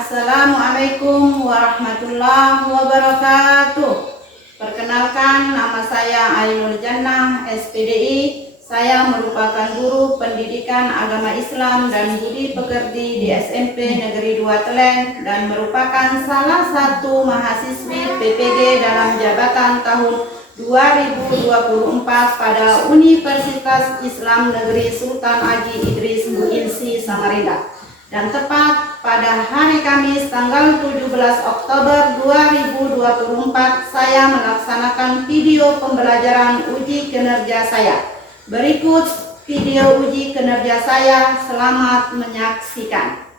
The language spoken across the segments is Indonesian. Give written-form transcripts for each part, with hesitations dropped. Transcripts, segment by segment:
Assalamualaikum warahmatullahi wabarakatuh. Perkenalkan, nama saya Ainul Jannah, SPDI. Saya merupakan guru pendidikan agama Islam dan budi pekerti di SMP Negeri 2 Telen dan merupakan salah satu mahasiswi PPG dalam jabatan tahun 2024 pada Universitas Islam Negeri Sultan Haji Idris Buinsi Samarinda. Dan tepat pada hari Kamis tanggal 17 Oktober 2024 saya melaksanakan video pembelajaran uji kinerja saya. Berikut video uji kinerja saya, selamat menyaksikan.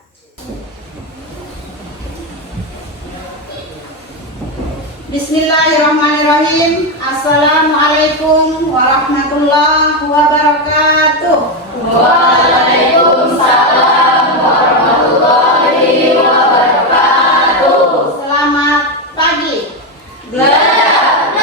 Bismillahirrahmanirrahim. Assalamualaikum warahmatullahi wabarakatuh. Waalaikumsalam warahmatullahi wabarakatuh. Selamat pagi. Belajar,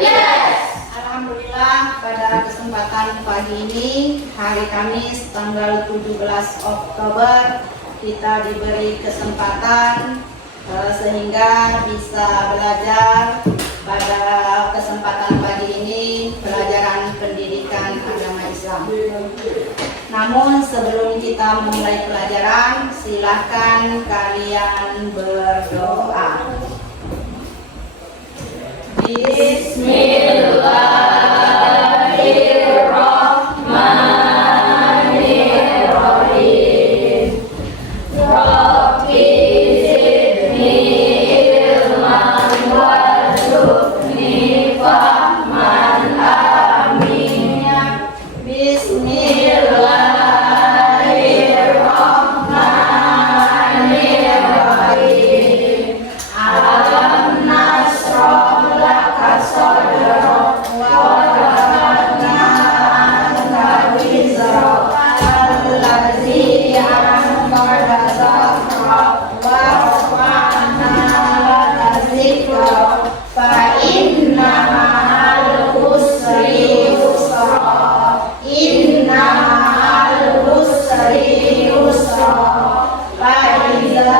yes. Alhamdulillah, pada kesempatan pagi ini, hari Kamis tanggal 17 Oktober, kita diberi kesempatan sehingga bisa belajar pada kesempatan pagi ini pelajaran pendidikan agama Islam. Namun sebelum kita memulai pelajaran, silakan kalian berdoa. Bismillahirrahmanirrahim. Rabbi zidni ilman warzuqni fahman, amin. Bismillahirrahmanirrahim. Alam nasrah laka sadrak wa wada'na anka wizrak allazi anqadha dhahrak wa rafa'na laka zikrak fa inna ma'al usri yusra inna ma'al usri yusra fa idza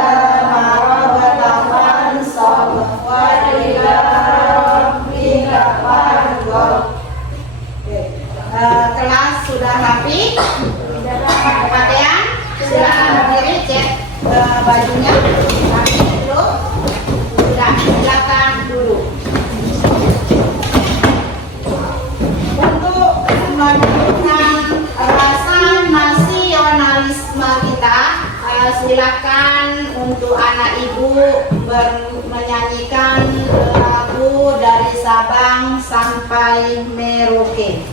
faragta fansab wa ila rabbika farghab. Kelas sudah rapi? Pakaian? Silakan berdiri, cek bajunya. Rapi dulu. Sudah, silakan dulu. Untuk menunjukkan rasa nasionalisme kita, silakan untuk anak ibu menyanyikan lagu dari Sabang sampai Merauke.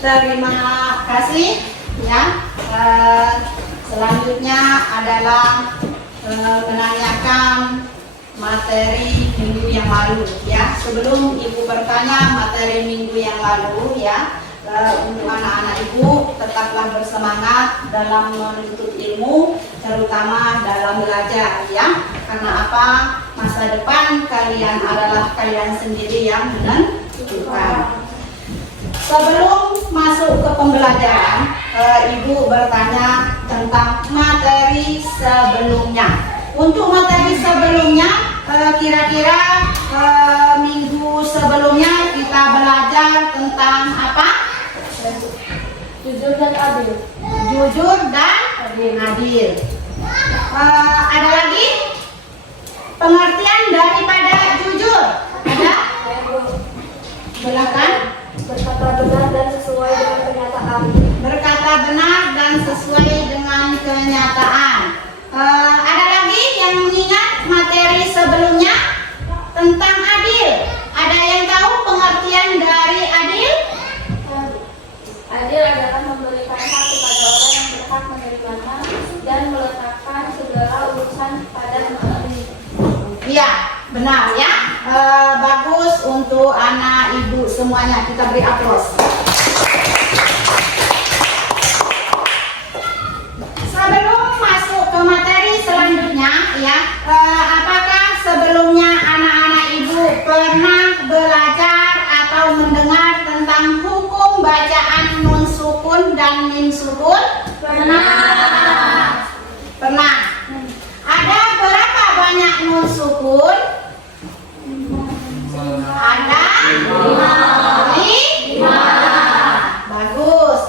Terima kasih ya. Selanjutnya adalah menanyakan materi minggu yang lalu ya. Sebelum Ibu bertanya materi minggu yang lalu ya, untuk anak-anak ibu tetaplah bersemangat dalam menuntut ilmu, terutama dalam belajar ya. Karena apa? Masa depan kalian adalah kalian sendiri yang menentukan. Sebelum masuk ke pembelajaran, ibu bertanya tentang materi sebelumnya. Untuk materi sebelumnya, kira-kira minggu sebelumnya kita belajar tentang apa? Jujur dan adil. Jujur dan adil. Ada lagi? Pengertian daripada jujur. Ada? Silakan. Berkata benar dan sesuai dengan kenyataan. Berkata benar dan sesuai dengan kenyataan. Ada lagi yang mengingat materi sebelumnya tentang adil? Ada yang tahu pengertian dari adil? Adil adalah memberikan hak kepada orang yang berhak menerimanya dan meletakkan segala urusan pada tempatnya. Iya, benar ya. Bagus untuk anak ibu semuanya. Kita beri aplaus. Sebelum masuk ke materi selanjutnya, ya, apakah sebelumnya anak-anak ibu pernah belajar atau mendengar tentang hukum bacaan nun sukun dan mim sukun? Pernah. Pernah. Ada berapa banyak nun sukun? Ada 5. Bagus.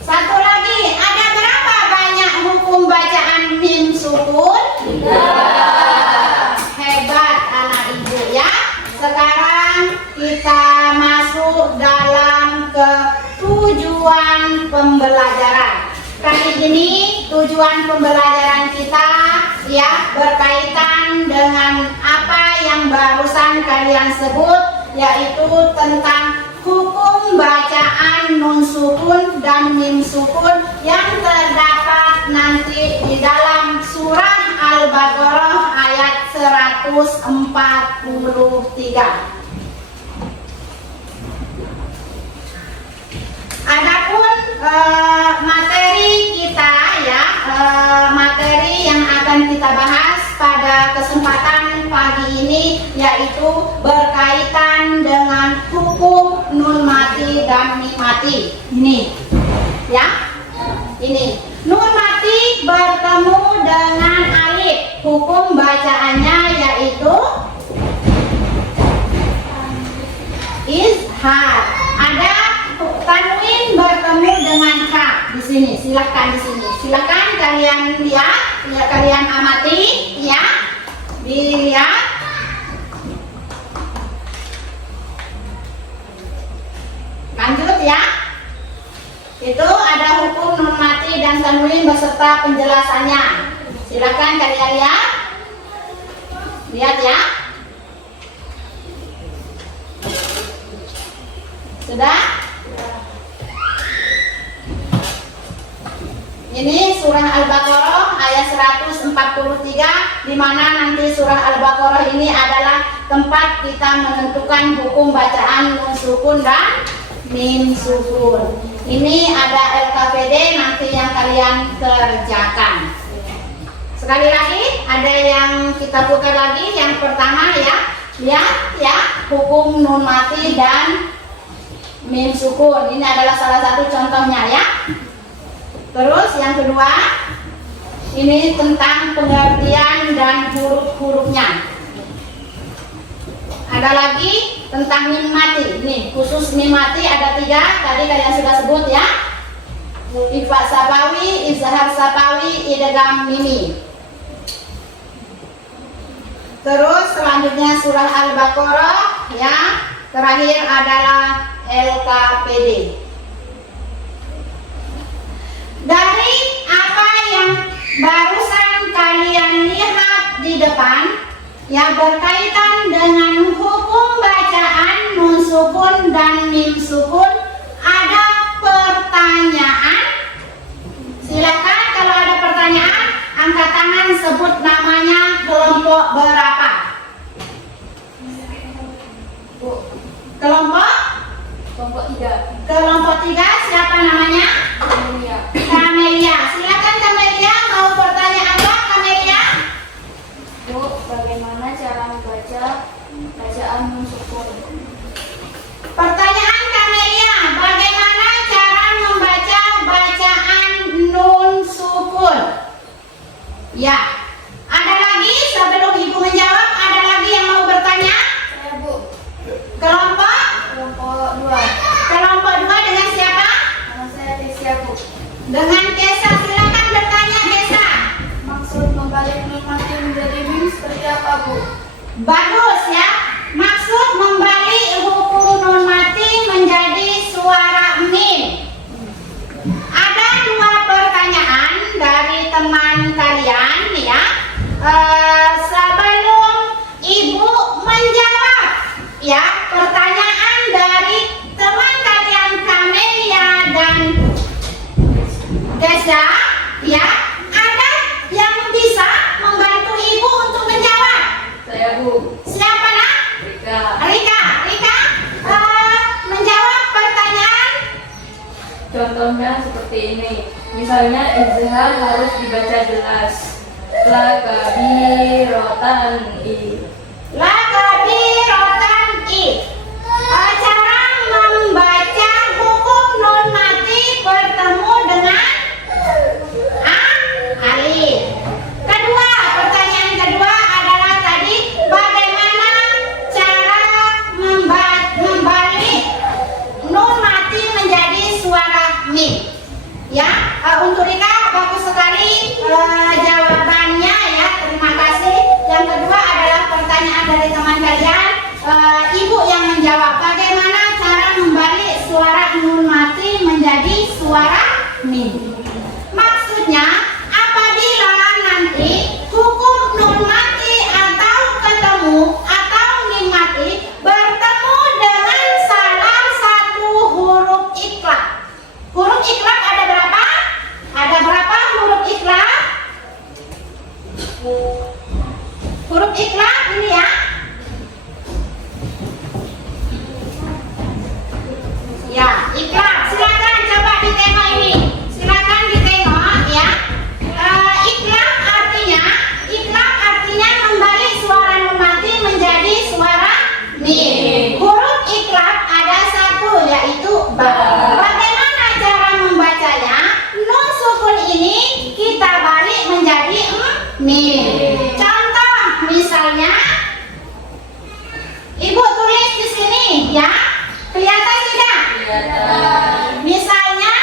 Satu lagi, ada berapa banyak hukum bacaan mim sukun? 3. Hebat anak ibu ya. Sekarang kita masuk dalam ke tujuan pembelajaran. Kali ini tujuan pembelajaran kita ya berkaitan dengan apa yang barusan kalian sebut, yaitu tentang hukum bacaan nun sukun dan mim sukun yang terdapat nanti di dalam surah Al-Baqarah ayat 143. Adapun materi kita ya, materi yang akan kita bahas pada kesempatan pagi ini yaitu berkaitan dengan hukum nun mati dan mim mati. Ini ya, ini nun mati bertemu dengan alif, hukum bacaannya yaitu izhar. Ada tanwin bertemu dengan ha di sini. Silakan di sini. Silakan kalian lihat, ya kalian amati, ya. Dilihat. Lanjut ya. Itu ada hukum nun mati dan tanwin beserta penjelasannya. Silakan kalian lihat. Lihat ya. Sudah? Ini surah Al-Baqarah ayat 143, di mana nanti surah Al-Baqarah ini adalah tempat kita menentukan hukum bacaan nun sukun dan mim sukun. Ini ada LKPD nanti yang kalian kerjakan. Sekali lagi ada yang kita putar lagi. Yang pertama ya, hukum nun mati dan mim sukun. Ini adalah salah satu contohnya ya. Terus yang kedua, ini tentang pengertian dan huruf-hurufnya. Ada lagi tentang mim mati. Nih, khusus mim mati ada 3. Tadi kalian sudah sebut ya. Ikhfa sabawi, izhar sabawi, idgham mimi. Terus selanjutnya surah Al-Baqarah ya. Terakhir adalah LKPD. Dari apa yang barusan kalian lihat di depan, yang berkaitan dengan hukum bacaan nun sukun dan mim sukun, ada pertanyaan? Silakan kalau ada pertanyaan, angkat tangan, sebut namanya, kelompok berapa? Kelompok Kelompok 3. Kelompok 3 siapa namanya? Amelia. Kamelia. Silakan Kamelia, mau bertanya apa Kamelia? Bu, bagaimana cara membaca bacaan nun sukun? Pertanyaan Kamelia, bagaimana cara membaca bacaan nun sukun? Ya, ada lagi sebelum Ibu menjawab, ada lagi yang mau bertanya? Saya Bu. Kelompok? Kelompok 2. Kelompok 2 dengan siapa? Nama saya Kesia Bu. Dengan Kesa, silakan bertanya Kesa. Maksud membalik nun mati menjadi mim seperti apa Bu? Bagus ya. Maksud membalik hukum nun mati menjadi suara mim. Ada 2 pertanyaan dari teman kalian ya. Sebelum Ibu menjawab ya pertanyaan dari teman kalian Kamelia dan Kesa ya, ada yang bisa membantu Ibu untuk menjawab? Saya Bu. Siapa nak? Rika. Rika, menjawab pertanyaan. Contohnya seperti ini. Misalnya izhar harus dibaca jelas. La kabirotan i. Lakabirotan i. Cara membaca hukum nun mati bertemu dengan alif. Kedua, pertanyaan kedua adalah tadi bagaimana cara membalik nun mati menjadi suara mim. Ya, untuk Rika bagus sekali jawabannya ya. Terima kasih. Yang kedua adalah pertanyaan dari teman kalian. Ibu yang menjawab bagaimana cara membalik suara nun mati menjadi suara mim. Maksudnya apabila nanti hukum nun mati atau ketemu atau mim mati bertemu dengan salah satu huruf iklab. Huruf iklab ada berapa? Ada berapa huruf iklab? Huruf iklab ini ya. Ya, iklab. Silakan coba ditengok ini. Silakan ditengok ya. Iklab artinya membalik suara nun mati menjadi suara mim. Huruf iklab ada satu yaitu ba. Bagaimana cara membacanya? Nun sukun ini kita balik menjadi mim. Contoh misalnya Ibu tulis di sini ya. Kelihatan tidak? Misalnya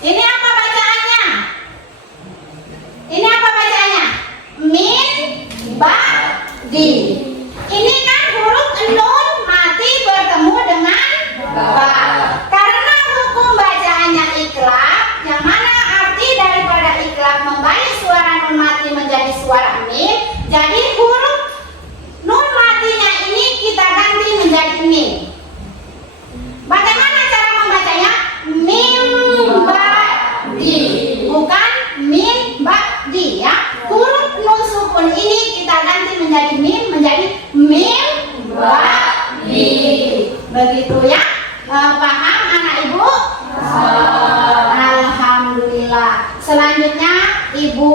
ini apa bacaannya? Ini apa bacaannya? Min ba di. Ini kan huruf nun mati bertemu dengan ba. Karena hukum bacaannya iklab, yang mana arti daripada iklab membalik suara nun mati menjadi suara mim, jadi huruf nun matinya ini kita ganti menjadi mim. Bagaimana cara membacanya? Mim ba di, bukan mim ba di ya. Huruf nun sukun ini kita ganti menjadi mim, menjadi mim ba di. Begitu ya. Paham anak Ibu? Alhamdulillah. Selanjutnya Ibu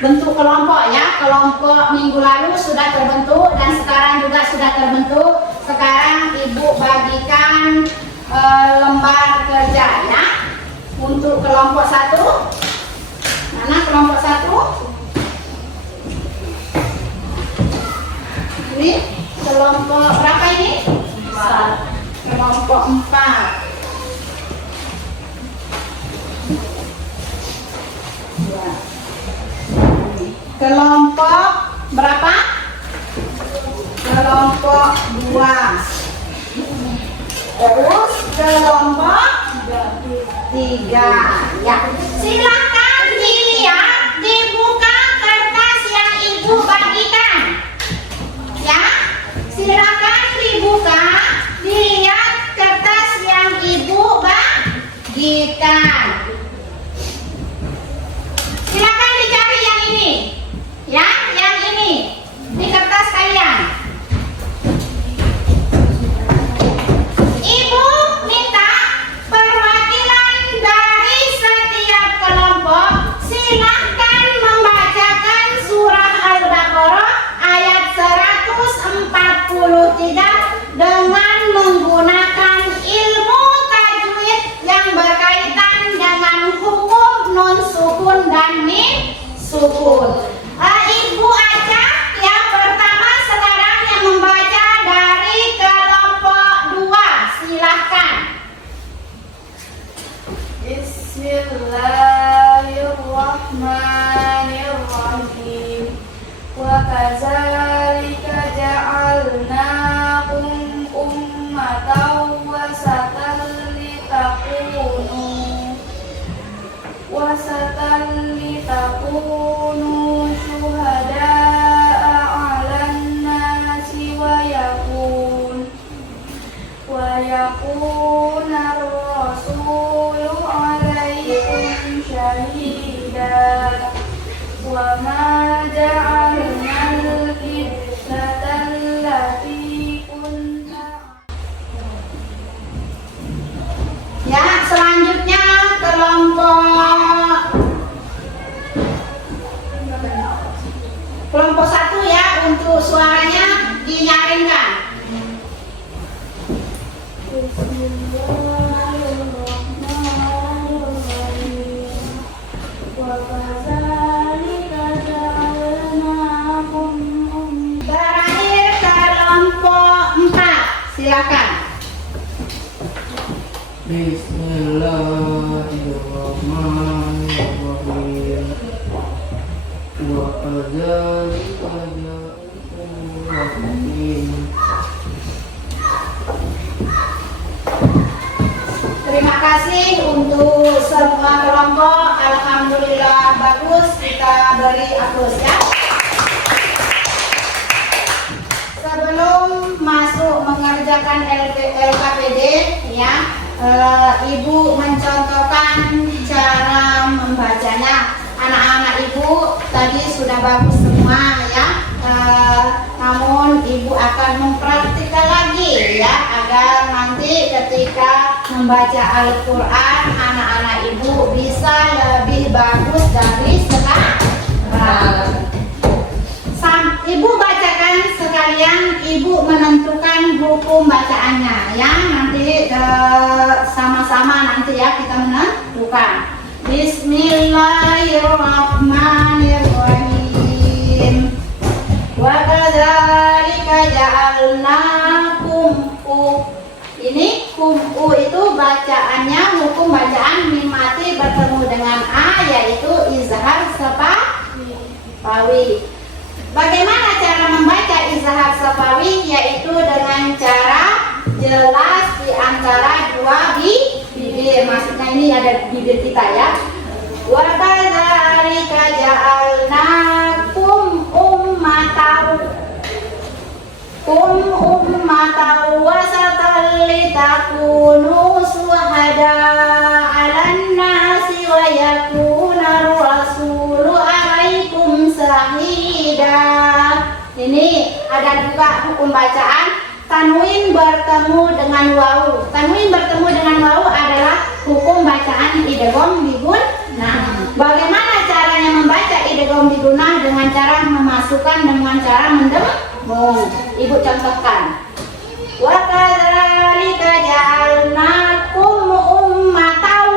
bentuk kelompok ya. Kelompok minggu lalu sudah terbentuk dan sekarang juga sudah terbentuk. Sekarang Ibu bagikan lembar kerja ya. Untuk kelompok 1. Mana kelompok 1? Ini kelompok berapa ini? 4. Kelompok 4. Kelompok berapa? Kelompok 2. Terus kelompok 3. Ya. Silakan dilihat, dibuka kertas yang Ibu bagikan. Ya. Silakan dibuka, dilihat kertas yang Ibu bagikan. Silakan dicari yang ini. Ya, yang ini. Bismillahirrahmanirrahim. Wa kadzalika ja'alnakum ummatan wasatan litakunu syuhada'a 'alan nasi wa yakuna ar-rasulu 'alaikum syahida wa ma ja'alna al-qiblata allati kunna. Ya, selanjutnya kelompok 1 ya, untuk suaranya dinyaringkan. Terakhir kelompok 4, silakan. Bismillahirrahmanirrahim. Wa kadzalika ja'alnakum. Terima kasih untuk semua kelompok. Alhamdulillah bagus, kita beri aplaus ya. Sebelum masuk mengerjakan LKPD ya, Ibu mencontohkan cara membacanya. Anak-anak Ibu tadi sudah bagus semua ya, namun Ibu akan mempraktikkan lagi ya, agar nanti ketika membaca Al-Quran anak-anak Ibu bisa lebih bagus dari sekarang. Ibu bacakan sekalian, Ibu menentukan hukum bacaannya ya, nanti sama-sama nanti ya kita menentukan. Bismillahirrahmanirrahim. Wa kadzalika ja'alnakum. Ini kum'u itu bacaannya, hukum bacaan mim mati bertemu dengan a, yaitu izhar safawi. Bagaimana cara membaca izhar safawi? Yaitu dengan cara jelas di antara dua bibir. Maksudnya ini ada bibir kita ya. Wa kadzalika ja'alnakum ummatan wasatan litakunu syuhada'a 'alan nasi wa yakuna ar-rasulu 'alaikum syahida. Ini ada juga hukum bacaan. Tanwin bertemu dengan wawu. Tanwin bertemu dengan wawu adalah hukum bacaan idgham bigunnah. Bagaimana caranya membaca idgham bigunnah? Dengan cara memasukkan dengan cara mendengung. Ibu contohkan. Wa kadzalika ja'alnakum ummatan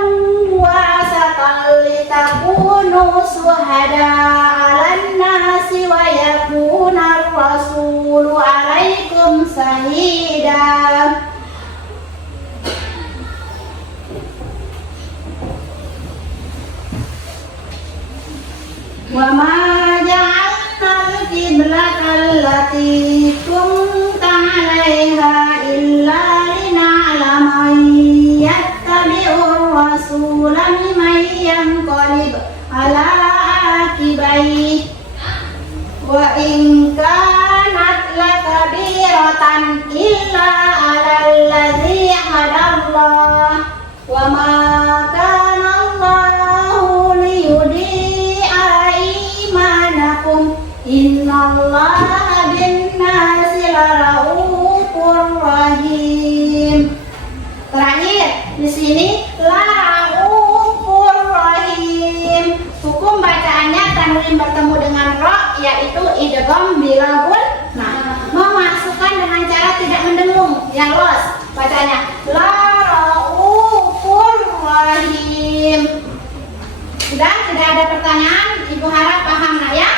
wasatan litakunu syuhada'a 'alan nasi wa yakuna ar-rasulu 'alaikum syahida. Wa ma ja'alna al-qiblata allati kunta 'alaiha illa lina'lama yattabi'ur rasula mimman yanqalib 'ala aqibaihi wa in kanat lakabiratan illa 'alal ladzi hadallah wa ma kana Allahu liyudhi'a imanakum innallaha bin-nasi laraufur rahim. Terakhir di sini laraufur rahim. Hukum bacaannya tanwin bertemu dengan ro, yaitu idgham bila gunnah. Memasukkan dengan cara tidak mendengung, yang los bacanya laraufur rahim. Sudah, tidak ada pertanyaan. Ibu harap paham nak ya.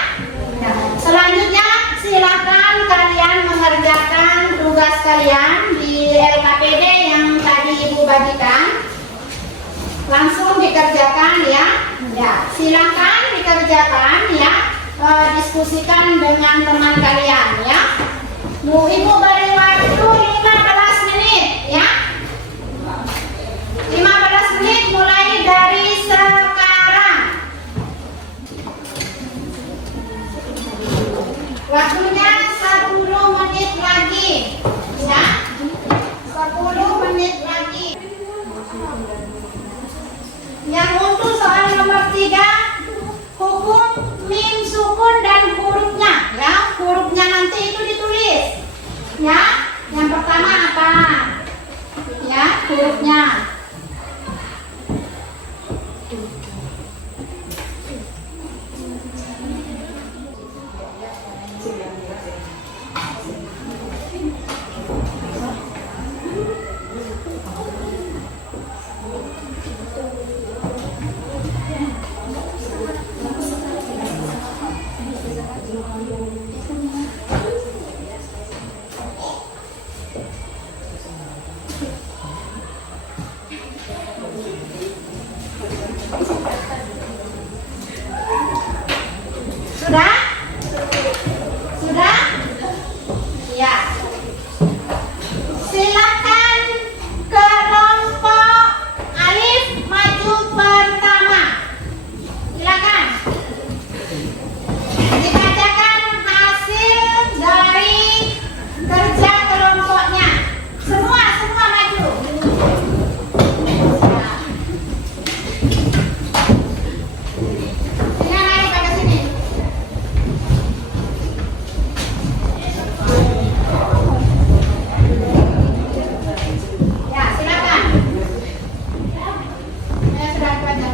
Nah, selanjutnya silakan kalian mengerjakan tugas kalian di LKPD yang tadi Ibu bagikan. Langsung dikerjakan. Ya, silakan dikerjakan ya. Diskusikan dengan teman kalian ya. Ibu beri waktu 15 menit ya. 15 menit mulai dari sekarang. Waktunya 10 menit lagi ya. 10 menit lagi. Yang untuk soal nomor 3, hukum mim sukun dan hurufnya ya. Hurufnya nanti itu ditulis ya. Yang pertama apa ya, hurufnya. Sudah? Sudah? Ya. Silakan kelompok alif maju pertama. Silakan. Dibacakan hasil dari kerja kelompoknya. Semua maju. Sini mari ke sini. Ya, silakan. Saya sudah baca.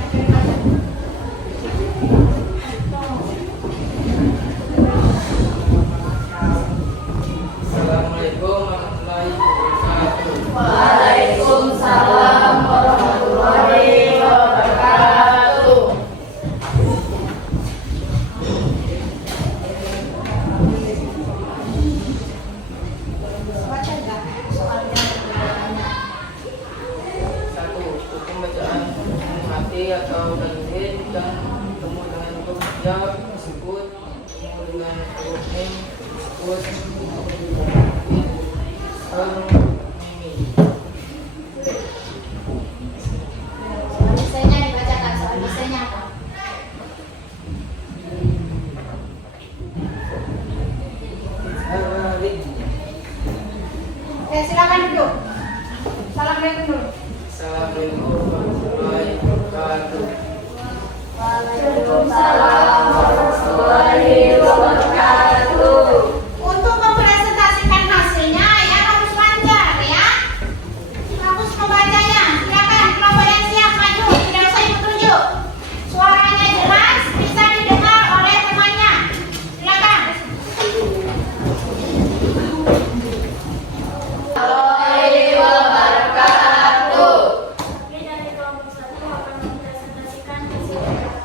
Assalamualaikum warahmatullahi wabarakatuh. Waalaikumsalam warahmatullahi wabarakatuh. Baca enggak soalnya? Satu, hukum bacaan mati atau tanwin dan bertemu dengan huruf ya disebut, bertemu dengan huruf mim disebut mimi. Soal desainnya dibacakan, soal desainnya apa? Silakan duduk. Assalamualaikum dulu. Assalamualaikum warahmatullahi wabarakatuh. Waalaikumsalam warahmatullahi wabarakatuh. Untuk mempresentasikan hasilnya ya harus lancar ya. Harus membacanya. Silakan kelompok yang siap maju. Tidak usah ibu tunjuk. Suaranya jelas, bisa didengar oleh temannya. Silakan. Warahmatullahi wabarakatuh. Oke, dari kelompok 1 akan mempresentasikan hasil kerjanya.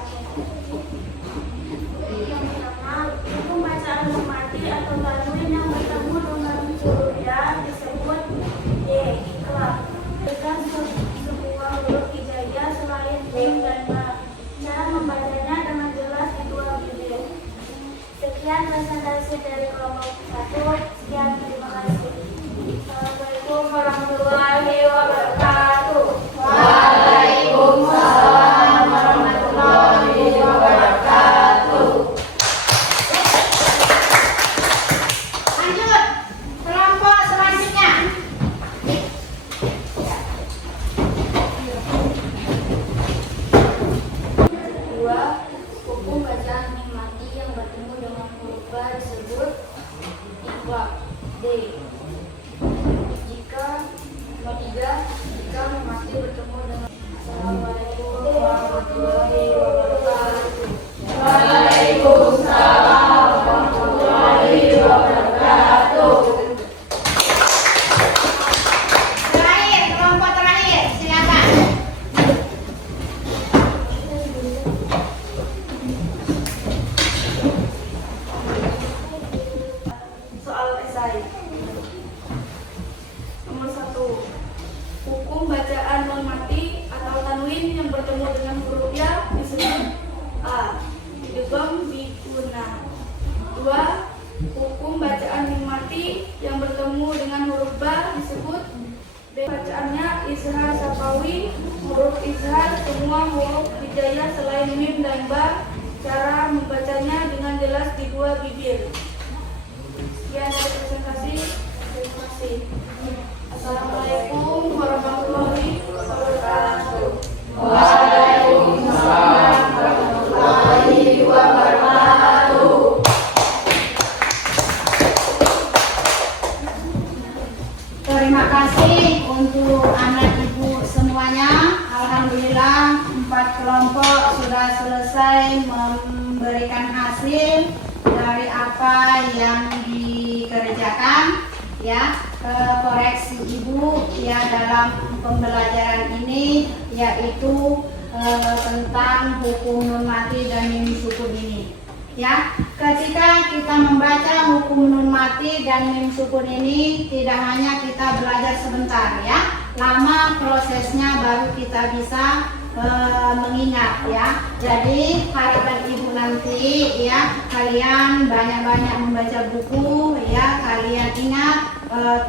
Yang pertama, hukum bacaan mati atau tanwin yang bertemu dengan huruf ya disebut iqlab. Berikan sebuah huruf hijaiyah selain mim dan ba. Cara membacanya dengan jelas di dua video. Sekian presentasi dari kelompok 1. Sekian, terima kasih. Assalamualaikum warahmatullahi wabarakatuh. Waalaikumsalam warahmatullahi wabarakatuh. Lanjut. Kelompok selanjutnya. Kedua, hukum bacaan mim mati yang bertemu dengan huruf ba disebut iqlab. izhar semua huruf hijaiyah selain mim dan ba. Cara membacanya dengan jelas di dua bibir. Sekian dari presentasi. Terima kasih. Assalamualaikum warahmatullahi wabarakatuh. Waalaikumsalam warahmatullahi wabarakatuh. Terima kasih untuk anak ibu semuanya. Alhamdulillah 4 kelompok sudah selesai memberikan hasil dari apa yang dikerjakan, ya. Koreksi ibu ya dalam pembelajaran ini yaitu tentang hukum nun mati dan mim sukun ini, ya. Ketika kita membaca hukum nun mati dan mim sukun ini, tidak hanya kita belajar sebentar, ya, lama prosesnya baru kita bisa mengingat, ya. Jadi harapan ibu nanti, ya, kalian banyak-banyak membaca buku, ya, kalian ingat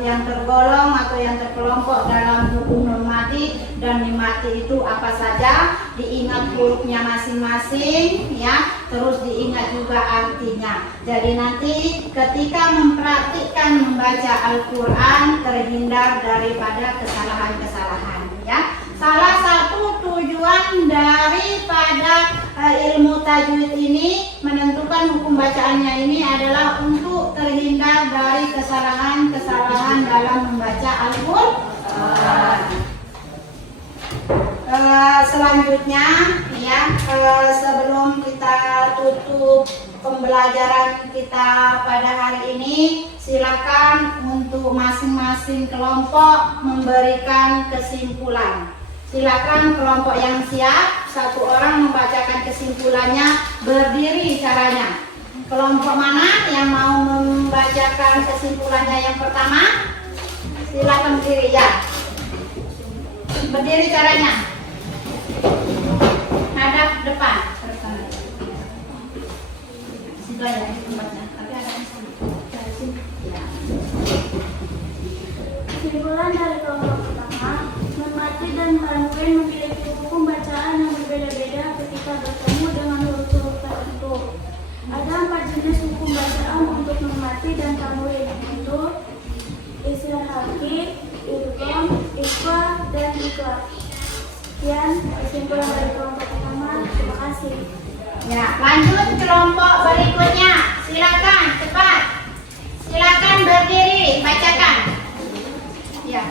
yang tergolong atau yang terkelompok dalam hukum nun mati dan mim mati itu apa saja, diingat hurufnya masing-masing, ya, terus diingat juga artinya. Jadi nanti ketika mempraktikkan membaca Al-Quran terhindar daripada kesalahan-kesalahan, ya. Salah satu tujuan daripada ilmu tajwid ini, menentukan hukum bacaannya ini adalah untuk terhindar dari kesalahan-kesalahan dalam membaca Al-Quran. Selanjutnya, ya, sebelum kita tutup pembelajaran kita pada hari ini, silakan untuk masing-masing kelompok memberikan kesimpulan. Silakan kelompok yang siap, satu orang membacakan kesimpulannya, berdiri caranya. Kelompok mana yang mau membacakan kesimpulannya yang pertama? Silakan berdiri, ya. Berdiri caranya. Hadap depan. Sebelah ya tempatnya. Tapi ada di sini. Dari sini. Ya. Kesimpulan dari kelompok pertama, nun mati dan tanwin memiliki hukum bacaan yang berbeda-beda ketika bertemu dengan huruf-huruf tertentu. Ada 4 jenis hukum bacaan untuk nun mati dan tanwin, yaitu israr haki, idgham, ikhfa, dan ikhlas. Sekian kesimpulan dari kelompok pertama. Terima kasih. Ya, lanjut kelompok berikutnya. Silakan cepat. Silakan berdiri, bacakan. Ya.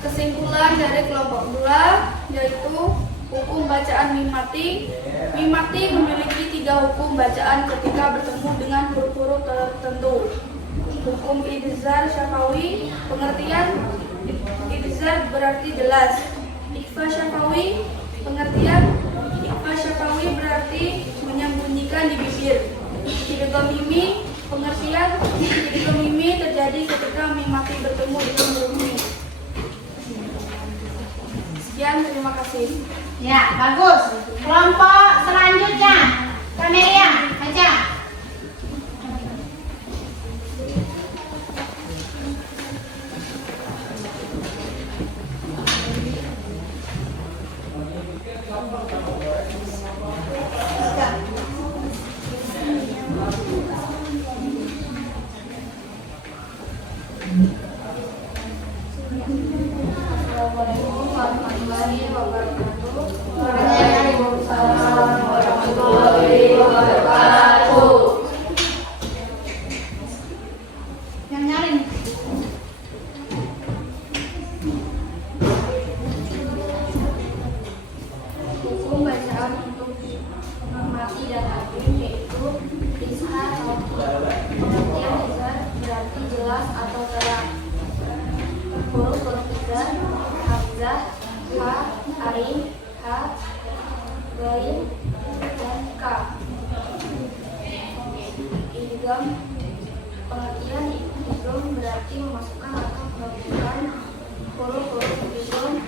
Kesimpulan dari kelompok 2 yaitu hukum bacaan mim mati. Mim mati memiliki 3 hukum bacaan ketika bertemu dengan huruf-huruf tertentu. Hukum idzar syafawi, pengertian idzar berarti jelas. Ikhfa syafawi, pengertian ikhfa syafawi berarti menyembunyikan di bibir. Idgham mimi, pengertian idgham mimi terjadi ketika mim mati bertemu dengan huruf mim. Sekian, terima kasih. Ya, bagus. Kelompok selanjutnya. Kamelia, baca. Assalamualaikum warahmatullahi wabarakatuh. Waalaikumsalam warahmatullahi wabarakatuh. Yang nyalin. Hukum bacaan untuk nun mati dan tanwin yaitu izhar haki. Pengertian izhar berarti jelas atau terang. Huruf-huruf izhar hamzah, ha, ain, ha, ghain, dan ka. Idgham, pengertian idgham berarti memasukkan atau menggabungkan huruf-huruf idgham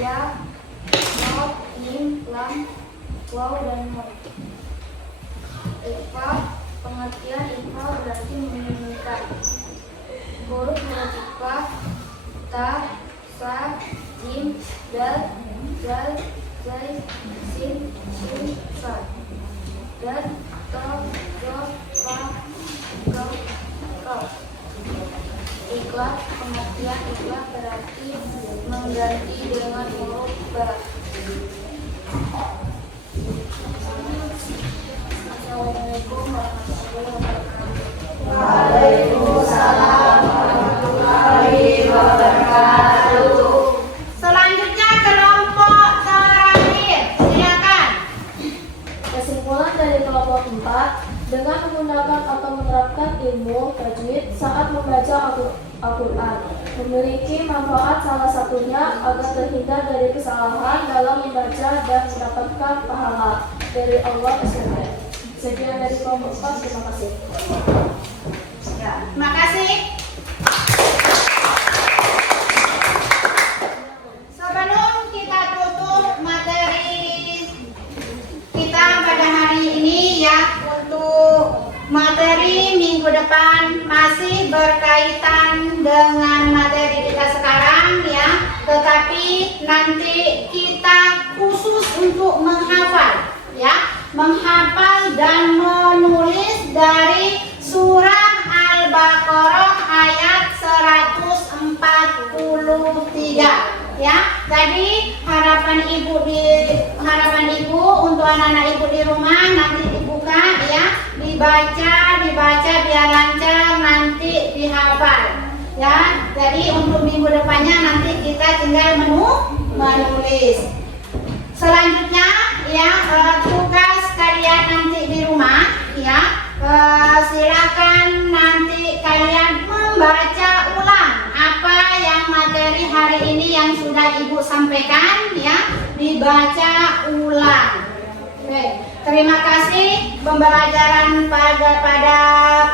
ya, not, mim, lam, waw, dan nun. Ikhfa, pengertian ikhfa berarti menyembunyikan. Zal, Zai, Sin, Shin, Sad. Dan To, Jo, Fa, Kau, Kau. Ikhlas, pengertian ikhlas berarti mengganti dengan huruf ba. Assalamualaikum warahmatullahi wabarakatuh. Waalaikumsalam warahmatullahi wabarakatuh. Selanjutnya kelompok terakhir, silakan. Kesimpulan dari kelompok 4, dengan menggunakan atau menerapkan ilmu tajwid saat membaca Al-Quran memiliki manfaat, salah satunya agar terhindar dari kesalahan dalam membaca dan mendapatkan pahala dari Allah SWT. Sekian dari kelompok 4, terima kasih. Ya, terima kasih. Sebelum kita tutup materi kita pada hari ini ya, untuk materi minggu depan masih berkaitan dengan materi kita sekarang ya, tetapi nanti kita khusus untuk menghafal ya, menghafal dan menulis dari surah Al-Baqarah ayat 143 ya. Jadi harapan ibu untuk anak-anak ibu di rumah nanti dibuka ya, dibaca biar lancar nanti dihafal ya. Jadi untuk minggu depannya nanti kita tinggal menulis. Selanjutnya ya, tugas kalian nanti di rumah ya, silakan nanti kalian membaca ulang apa yang materi hari ini yang sudah ibu sampaikan ya, dibaca ulang. Oke, terima kasih pembelajaran pada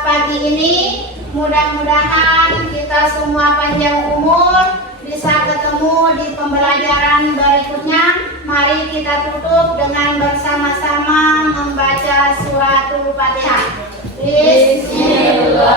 pagi ini. Mudah-mudahan kita semua panjang umur, bisa ketemu di pembelajaran berikutnya. Mari kita tutup dengan bersama-sama membaca suratul Fatihah. Bismillah.